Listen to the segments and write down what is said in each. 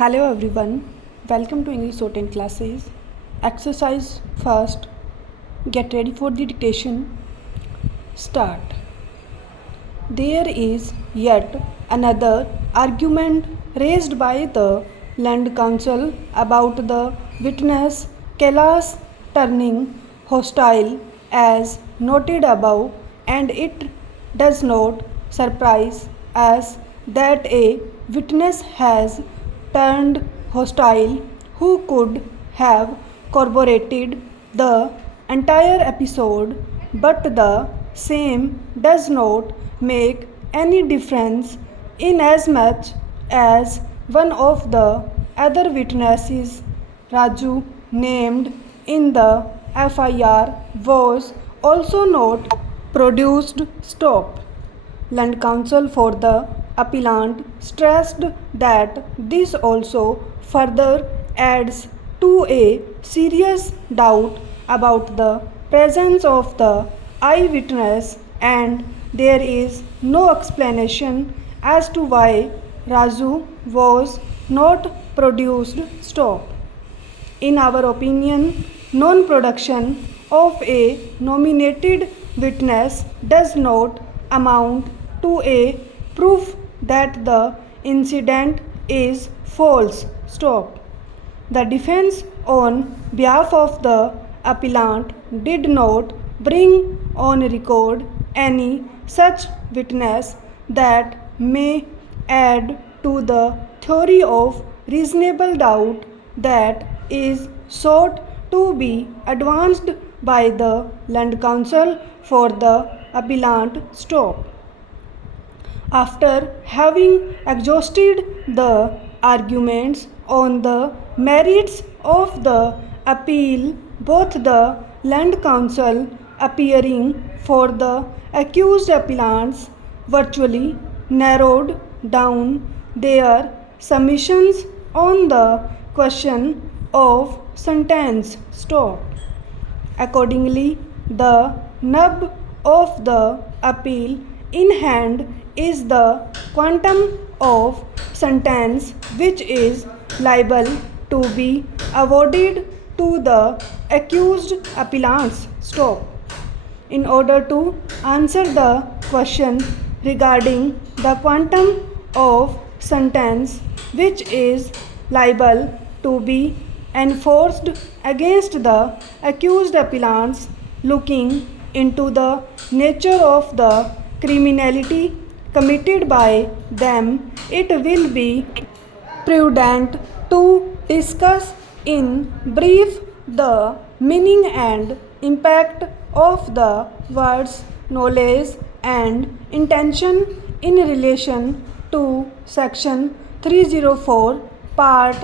Hello everyone, welcome to English Short 10 classes. Exercise first, get ready for the dictation. Start. There is yet another argument raised by the Land Council about the witness Kailash turning hostile as noted above, and it does not surprise us that a witness has turned hostile who could have corroborated the entire episode, but the same does not make any difference inasmuch as one of the other witnesses, Raju, named in the FIR, was also not produced. Stop. Land Council for the appellant stressed that this also further adds to a serious doubt about the presence of the eyewitness, and there is no explanation as to why Raju was not produced. Stop. In our opinion, non-production of a nominated witness does not amount to a proof that the incident is false. Stop. The defense on behalf of the appellant did not bring on record any such witness that may add to the theory of reasonable doubt that is sought to be advanced by the Land Council for the appellant. Stop. After having exhausted the arguments on the merits of the appeal, both the Land Council appearing for the accused appellants virtually narrowed down their submissions on the question of sentence. Stop. Accordingly, the nub of the appeal in hand is the quantum of sentence which is liable to be awarded to the accused appellants. Stop. In order to answer the question regarding the quantum of sentence which is liable to be enforced against the accused appellants, looking into the nature of the criminality committed by them, it will be prudent to discuss in brief the meaning and impact of the words knowledge and intention in relation to section 304 part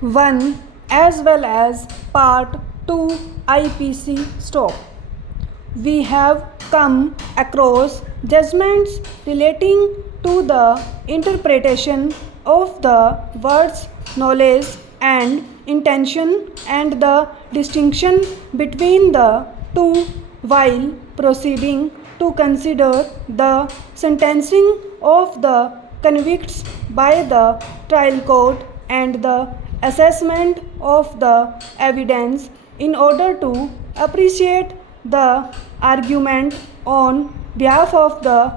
1 as well as part 2 IPC. Stop. We have come across judgments relating to the interpretation of the words knowledge and intention and the distinction between the two while proceeding to consider the sentencing of the convicts by the trial court and the assessment of the evidence in order to appreciate the argument on behalf of the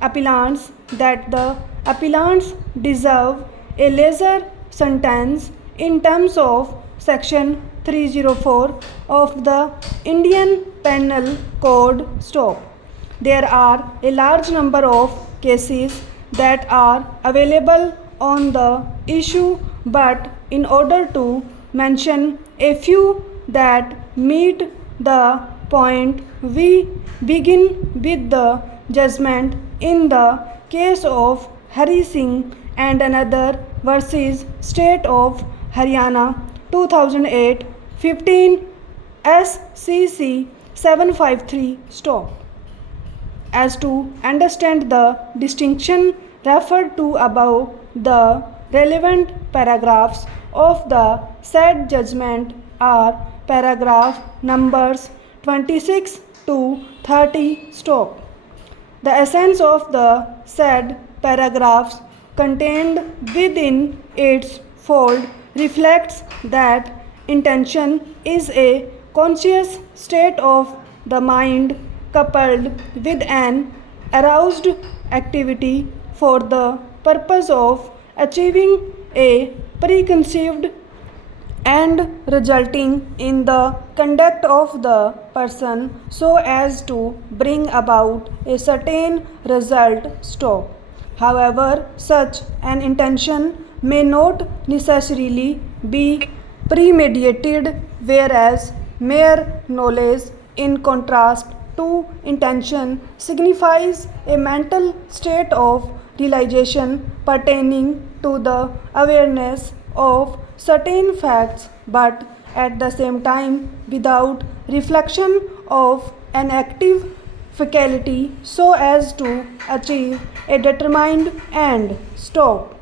appellants that the appellants deserve a lesser sentence in terms of section 304 of the Indian Penal Code. Stop. There are a large number of cases that are available on the issue, but in order to mention a few that meet the point, we begin with the judgment in the case of Hari Singh and another versus State of Haryana 2008 15 SCC 753. Stop. As to understand the distinction referred to above, the relevant paragraphs of the said judgment are paragraph numbers 26 to 30. Stop. The essence of the said paragraphs contained within its fold reflects that intention is a conscious state of the mind coupled with an aroused activity for the purpose of achieving a preconceived and resulting in the conduct of the person so as to bring about a certain result stop. However, such an intention may not necessarily be premeditated, whereas mere knowledge, in contrast to intention, signifies a mental state of realization pertaining to the awareness of certain facts, but at the same time without reflection of an active faculty so as to achieve a determined end. Stop.